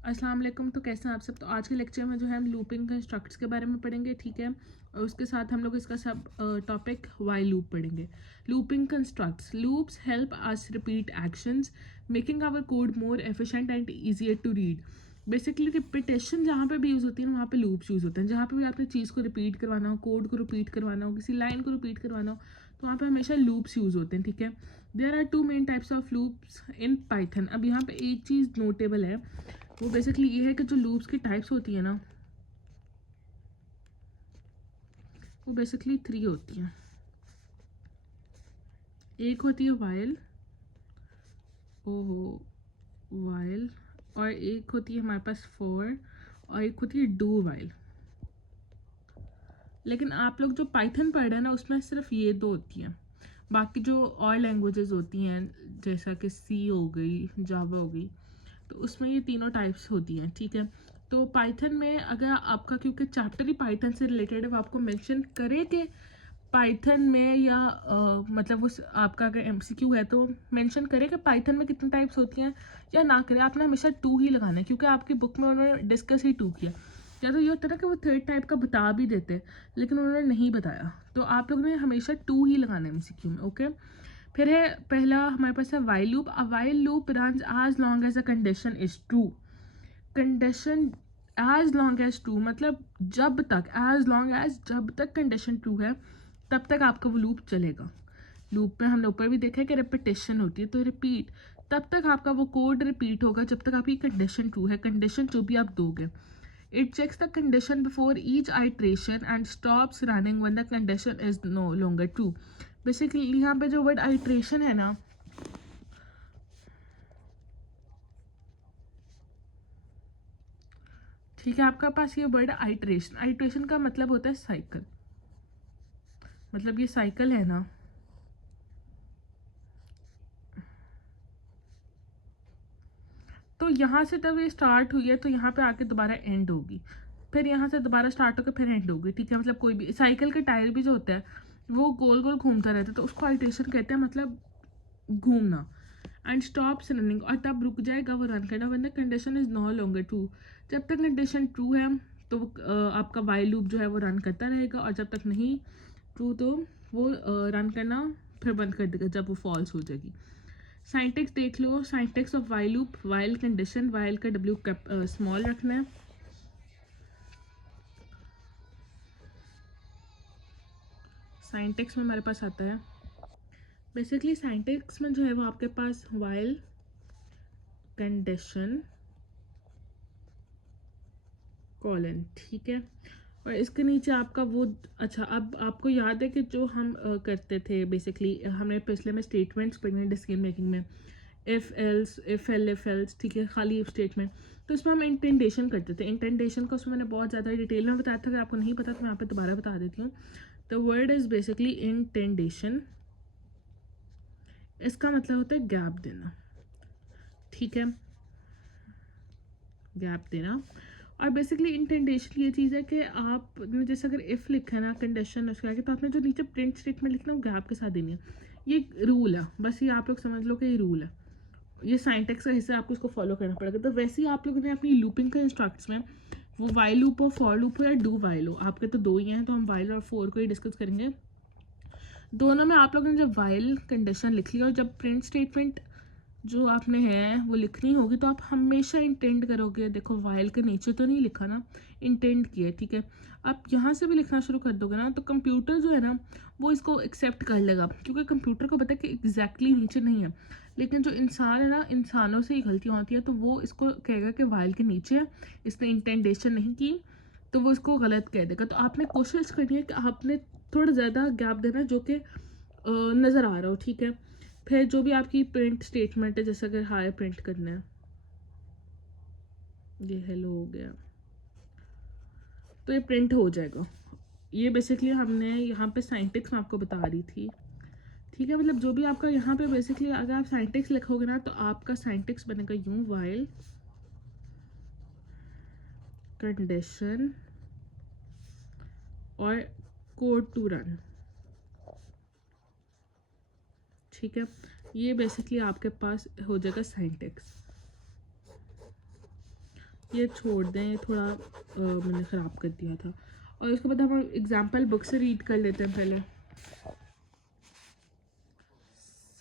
अस्सलाम वालेकुम। तो कैसे हैं आप सब। तो आज के लेक्चर में जो है हम लूपिंग कंस्ट्रक्ट्स के बारे में पढ़ेंगे, ठीक है। और उसके साथ हम लोग इसका सब टॉपिक वाइल लूप पढ़ेंगे। Looping constructs loops help us repeat actions making our code more efficient and easier to read. Basically repetition जहाँ पे भी यूज़ होती है ना, वहाँ पे लूप्स यूज़ होते हैं। जहाँ पे भी आपने चीज़ को रिपीट करवाना हो, कोड को रिपीट करवाना हो, किसी लाइन को रिपीट करवाना हो, तो वहाँ पे हमेशा लूप्स यूज़ होते हैं, ठीक है। There are two main types of loops in Python. अब यहाँ पे एक चीज़ नोटेबल है, वो बेसिकली ये है कि जो लूप्स की टाइप्स होती है ना, वो बेसिकली 3 होती हैं। एक होती है वाइल, ओहो वाइल, और एक होती है हमारे पास फॉर, और एक होती है डू वाइल। लेकिन आप लोग जो पाइथन पढ़ रहे हैं ना, उसमें सिर्फ ये 2 होती हैं। बाकी जो और लैंग्वेजेस होती हैं जैसा कि सी हो गई, जावा हो गई, तो उसमें ये तीनों टाइप्स होती हैं, ठीक है। तो पाइथन में अगर आपका, क्योंकि चैप्टर ही पाइथन से रिलेटेड है, वो आपको मेंशन करे कि पाइथन में या मतलब उस आपका अगर एमसीक्यू है तो मेंशन करे कि पाइथन में कितनी टाइप्स होती हैं, या ना करे। आपने हमेशा 2 ही लगाना है, क्योंकि आपकी बुक में उन्होंने डिस्कस ही 2 किया। या तो ये होता है ना कि वो 3rd टाइप का बता भी देते, लेकिन उन्होंने नहीं बताया। तो आप लोग ने हमेशा 2 ही लगाना है एमसीक्यू में, ओके। फिर है पहला हमारे पास है while loop. A while loop runs as long as a condition is true. Condition as long as true मतलब जब तक, एज लॉन्ग एज जब तक कंडीशन ट्रू है तब तक आपका वो लूप चलेगा। लूप में हमने ऊपर भी देखा है कि रिपीटेशन होती है, तो रिपीट तब तक आपका वो कोड रिपीट होगा जब तक आपकी कंडीशन ट्रू है, कंडीशन जो भी आप दोगे। It checks the condition before each iteration and stops running when the condition is no longer true. Basically यहाँ पे जो वर्ड आइट्रेशन है ना, ठीक है, आपका पास ये वर्ड आइट्रेशन, आइट्रेशन का मतलब होता है साइकिल। मतलब ये साइकिल है ना, तो यहाँ से तब ये स्टार्ट हुई है तो यहाँ पे आके दोबारा एंड होगी, फिर यहाँ से दोबारा स्टार्ट होकर फिर एंड होगी, ठीक है। मतलब कोई भी साइकिल का टायर भी जो होता है वो गोल गोल घूमता रहता है, तो उसको आइट्रेशन कहते हैं, मतलब घूमना। एंड स्टॉप्स रनिंग, और तब रुक जाएगा वो रन करना when the condition is no longer true. जब तक कंडीशन ट्रू है तो आपका वाइल लूप जो है वो रन करता रहेगा, और जब तक नहीं ट्रू तो वो रन करना फिर बंद कर देगा जब वो फॉल्स हो जाएगी। साइंटेक्स देख लो, syntax of while loop, while condition, while का डब्ल्यू स्मॉल रखना है। साइंटेक्स में हमारे पास आता है, बेसिकली साइंटेक्स में जो है वो आपके पास वाइल कंडीशन कॉलन, ठीक है। और इसके नीचे आपका वो, अच्छा अब आपको याद है कि जो हम करते थे बेसिकली, हमने पिछले में स्टेटमेंट्स पढ़े डिसीजन मेकिंग में, if else, if L, if else, ठीक है, खाली इफ स्टेटमेंट। तो इसमें हम इंटेंडेशन करते थे। इंटेंडेशन का उसमें मैंने बहुत ज़्यादा डिटेल में बताया था, अगर आपको नहीं पता तो मैं यहाँ पे दोबारा बता देती हूँ। The word is basically indentation. इसका मतलब होता है गैप देना, ठीक है, गैप देना। और बेसिकली इंटेंडेशन ये चीज़ है कि आपने जैसे अगर इफ़ लिखा है ना कंडीशन उसके आगे, तो आपने जो नीचे प्रिंट स्टेटमेंट लिखना है वो गैप के साथ देनी है। ये रूल है, बस ये आप लोग समझ लो कि ये रूल है। ये साइंटेक्स का हिस्सा, आपको इसको फॉलो करना पड़ेगा। तो वैसे ही आप लोगों ने अपनी लूपिंग के इंस्ट्रक्ट्स में, वो वाइल लूप हो, फॉर लूप हो या डू वाइल हो, आपके तो 2 ही हैं, तो हम वाइल और फोर को ही डिस्कस करेंगे। दोनों में आप लोगों ने जब वाइल कंडीशन लिख ली और जब प्रिंट स्टेटमेंट जो आपने है वो लिखनी होगी, तो आप हमेशा इंटेंड करोगे। देखो वाइल के नीचे तो नहीं लिखा ना, इंटेंड किया, ठीक है। आप यहाँ से भी लिखना शुरू कर दोगे ना, तो कंप्यूटर जो है ना वो इसको एक्सेप्ट कर लेगा, क्योंकि कंप्यूटर को पता है कि एग्जैक्टली नीचे नहीं है। लेकिन जो इंसान है ना, इंसानों से ही गलतियाँ होती है, तो वो इसको कहेगा कि वाइल के नीचे है, इसने इंटेंडेशन नहीं की, तो वो इसको गलत कह देगा। तो आपने कोशिश करनी है कि आपने थोड़ा ज़्यादा गैप देना जो कि नज़र आ रहा हो, ठीक है। फिर जो भी आपकी प्रिंट स्टेटमेंट है, जैसे अगर हाई प्रिंट करना है, ये हेलो हो गया, तो ये प्रिंट हो जाएगा। ये बेसिकली हमने यहाँ पे साइंटिक्स में आपको बता रही थी, ठीक है। मतलब जो भी आपका यहाँ पे बेसिकली अगर आप साइंटिक्स लिखोगे ना, तो आपका साइंटिक्स बनेगा यूं, वाइल कंडीशन और कोड टू रन, ठीक है। ये बेसिकली आपके पास हो जाएगा साइंटिक्स। ये छोड़ दें, ये थोड़ा मैंने ख़राब कर दिया था। और उसके बाद हम एग्जाम्पल बुक से रीड कर लेते हैं पहले।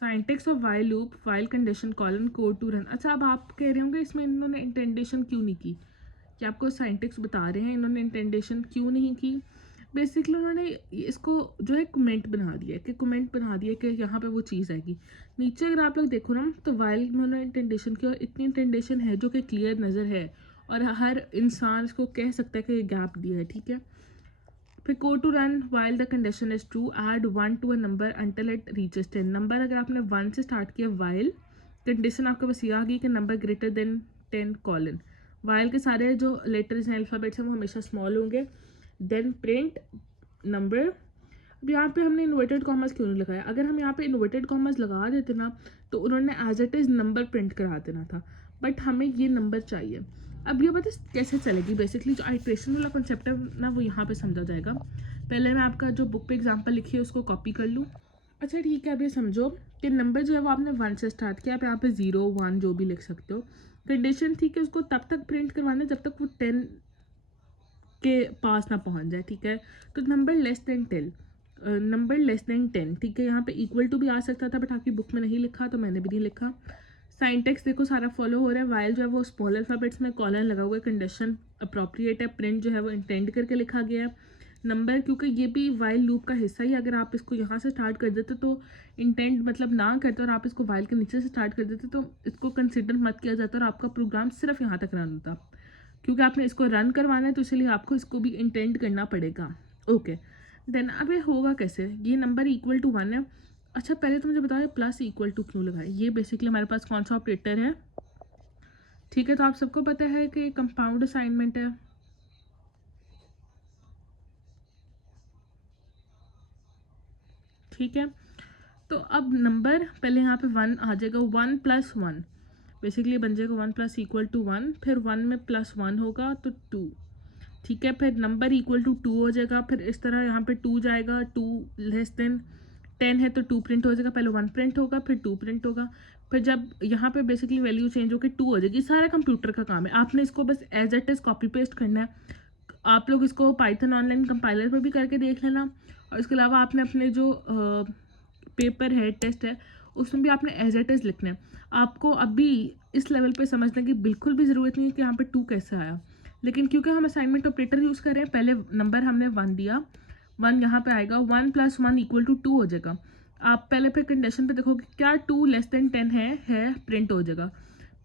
Syntax of while loop, while condition colon code to run. अच्छा, अब आप कह रहे होंगे इसमें इन्होंने इंटेंडेशन क्यों नहीं की, कि आपको सिंटैक्स बता रहे हैं इन्होंने इंटेंडेशन क्यों नहीं की। बेसिकली उन्होंने इसको जो है कमेंट बना दिया, कि कमेंट बना दिया कि यहाँ पे वो चीज़ आएगी। नीचे अगर आप लोग देखो ना, तो वाइल उन्होंने इंटेंडेशन की, और इतनी इंटेंडेशन है जो कि क्लियर नज़र है और हर इंसान इसको कह सकता है कि ये गैप दिया है, ठीक है। फिर code to run while the condition is true, add 1 to a number until it reaches 10। Number अगर आपने 1 से स्टार्ट किया, वाइल कंडीशन आपके पास ये आ गई कि number greater than 10 colon. While के सारे जो लेटर्स हैं, अल्फ़ाबेट्स हैं, वो हमेशा स्मॉल होंगे। Then print number. अब यहाँ पे हमने इन्वर्टेड कॉमर्स क्यों नहीं लगाया? अगर हम यहाँ पे इन्वर्टेड कॉमर्स लगा देते ना, तो उन्होंने as it is number print करा देना था, बट हमें ये नंबर चाहिए। अब ये पता कैसे चलेगी? बेसिकली जो आइट्रेशन वाला कॉन्सेप्ट है ना, वो यहाँ पे समझा जाएगा। पहले मैं आपका जो बुक पे एग्जांपल लिखी है उसको कॉपी कर लूँ। अच्छा ठीक है, अब ये समझो कि नंबर जो है वो आपने 1 से स्टार्ट किया, आप यहाँ पे 0 1 जो भी लिख सकते हो। कंडीशन ठीक है, उसको तब तक प्रिंट करवाना जब तक वो 10 के पास ना पहुँच जाए, ठीक है। तो number less than 10, number less than 10, ठीक है। यहाँ पे इक्वल टू भी आ सकता था, बट आपकी बुक में नहीं लिखा तो मैंने भी नहीं लिखा। साइंटेक्स देखो सारा फॉलो हो रहा है। वाइल जो है वो स्मॉल अल्फ़ाबेट्स में कॉलन लगा हुआ है, कंडीशन अप्रोप्रिएट है। प्रिंट जो है वो इंटेंड करके लिखा गया है। नंबर क्योंकि ये भी वाइल लूप का हिस्सा ही, अगर आप इसको यहाँ से स्टार्ट कर देते तो इंटेंड मतलब ना करते और आप इसको वाइल के नीचे से स्टार्ट कर देते तो इसको कंसिडर मत किया जाता और आपका प्रोग्राम सिर्फ यहाँ तक रन होता। क्योंकि आपने इसको रन करवाना है तो इसलिए आपको इसको भी इंटेंड करना पड़ेगा। ओके, देन अब ये होगा कैसे? ये नंबर इक्वल टू 1 है। अच्छा पहले तो मुझे बताओ प्लस इक्वल टू क्यों लगाए? ये बेसिकली हमारे पास कौन सा ऑपरेटर है? ठीक है, तो आप सबको पता है कि कंपाउंड असाइनमेंट है। ठीक है, तो अब नंबर पहले यहाँ पे 1 आ जाएगा, 1 + 1 बेसिकली बन जाएगा 1 + इक्वल टू 1, फिर 1 में +1 होगा तो 2, ठीक है। फिर नंबर इक्वल टू 2 हो जाएगा, फिर इस तरह यहाँ पे 2 जाएगा, 2 लेस देन 10 है तो 2 प्रिंट हो जाएगा, पहले 1 प्रिंट होगा फिर 2 प्रिंट होगा। फिर जब यहाँ पे बेसिकली वैल्यू चेंज होकर 2 हो जाएगी। सारा कंप्यूटर का काम है, आपने इसको बस as it is copy paste करना है। आप लोग इसको पाइथन ऑनलाइन कंपाइलर पर भी करके देख लेना, और इसके अलावा आपने अपने जो पेपर है, टेस्ट है, उसमें भी आपने एज इट इज़ लिखना है। आपको अभी इस लेवल पे समझने की बिल्कुल भी ज़रूरत नहीं है कि यहाँ पे 2 कैसे आया, लेकिन क्योंकि हम असाइनमेंट ऑपरेटर यूज़ कर रहे हैं, पहले नंबर हमने 1 दिया, 1 यहाँ पे आएगा, 1 + 1 इक्वल टू 2 हो जाएगा। आप पहले फिर कंडीशन पे देखोगे क्या 2 लेस देन 10 है प्रिंट हो जाएगा।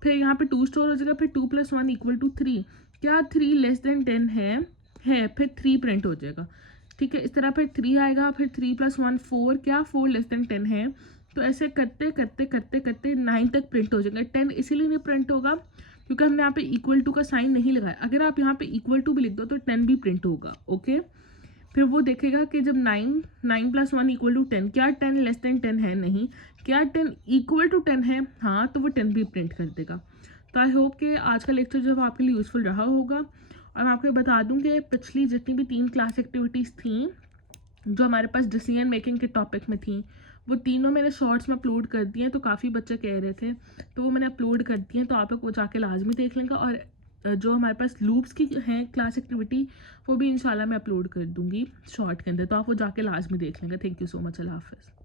फिर यहाँ पे 2 स्टोर हो जाएगा, फिर 2 + 1 इक्वल टू 3, क्या 3 लेस देन 10 है फिर 3 प्रिंट हो जाएगा, ठीक है। इस तरह फिर 3 आएगा, फिर 3 + 1 4, क्या 4 लेस देन 10 है। तो ऐसे करते करते करते करते 9 तक प्रिंट हो जाएगा। 10 इसीलिए नहीं प्रिंट होगा क्योंकि हमने यहाँ पे इक्वल टू का साइन नहीं लगाया। अगर आप यहाँ पे इक्वल टू भी लिख दो तो 10 भी प्रिंट होगा, ओके। फिर वो देखेगा कि जब 9 + 1 इक्वल टू 10, क्या 10 लेस देन 10 है? नहीं। क्या 10 इक्वल टू 10 है? हाँ, तो वो 10 भी प्रिंट कर देगा। तो आई होप कि आज का लेक्चर जो है वो आपके लिए यूज़फुल रहा होगा। और मैं आपको बता दूं कि पिछली जितनी भी 3 क्लास एक्टिविटीज़ थी जो हमारे पास डिसीजन मेकिंग के टॉपिक में थी, वो तीनों मैंने शॉर्ट्स में अपलोड कर दिए हैं। तो काफ़ी बच्चे कह रहे थे, तो वो मैंने अपलोड कर दिए हैं, तो आप लोग वो जाके लाजमी देख लेंगे। और जो हमारे पास लूप्स की हैं क्लास एक्टिविटी, वो भी इंशाल्लाह मैं अपलोड कर दूँगी शॉर्ट के अंदर, तो आप वो जाके लाजमी देख लेंगे। थैंक यू सो मच, अल्लाह हाफ़िज़।